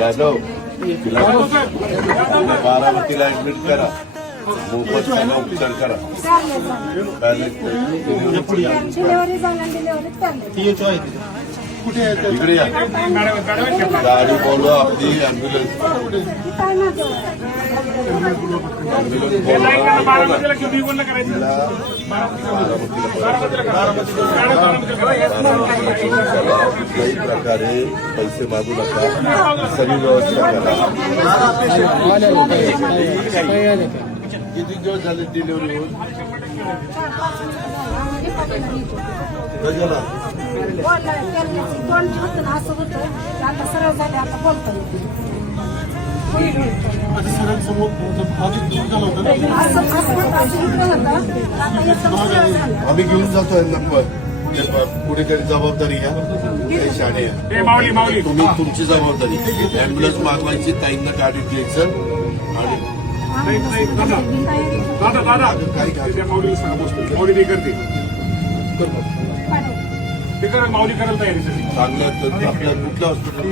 यादव तिला बारामतीला ऍडमिट करा, मोफत सगळा उपचार करा. इकडे या, गाडी बोलवा आपली ऍम्ब्युलन्स कुठल्याही प्रकारे पैसे मागू नका, सगळी व्यवस्था करा. किती दिवस झाले डिलिव्हरी होऊन? आम्ही घेऊन जातोय नंबर, पुढे काही जबाबदारी घ्या, शाळे तुम्ही तुमची जबाबदारी. ऍम्ब्युलन्स मागवायची, ताईंना गाडीत घ्यायचं आणि माऊली करायला तयारी चांगलं. आपल्या कुठल्या हॉस्पिटल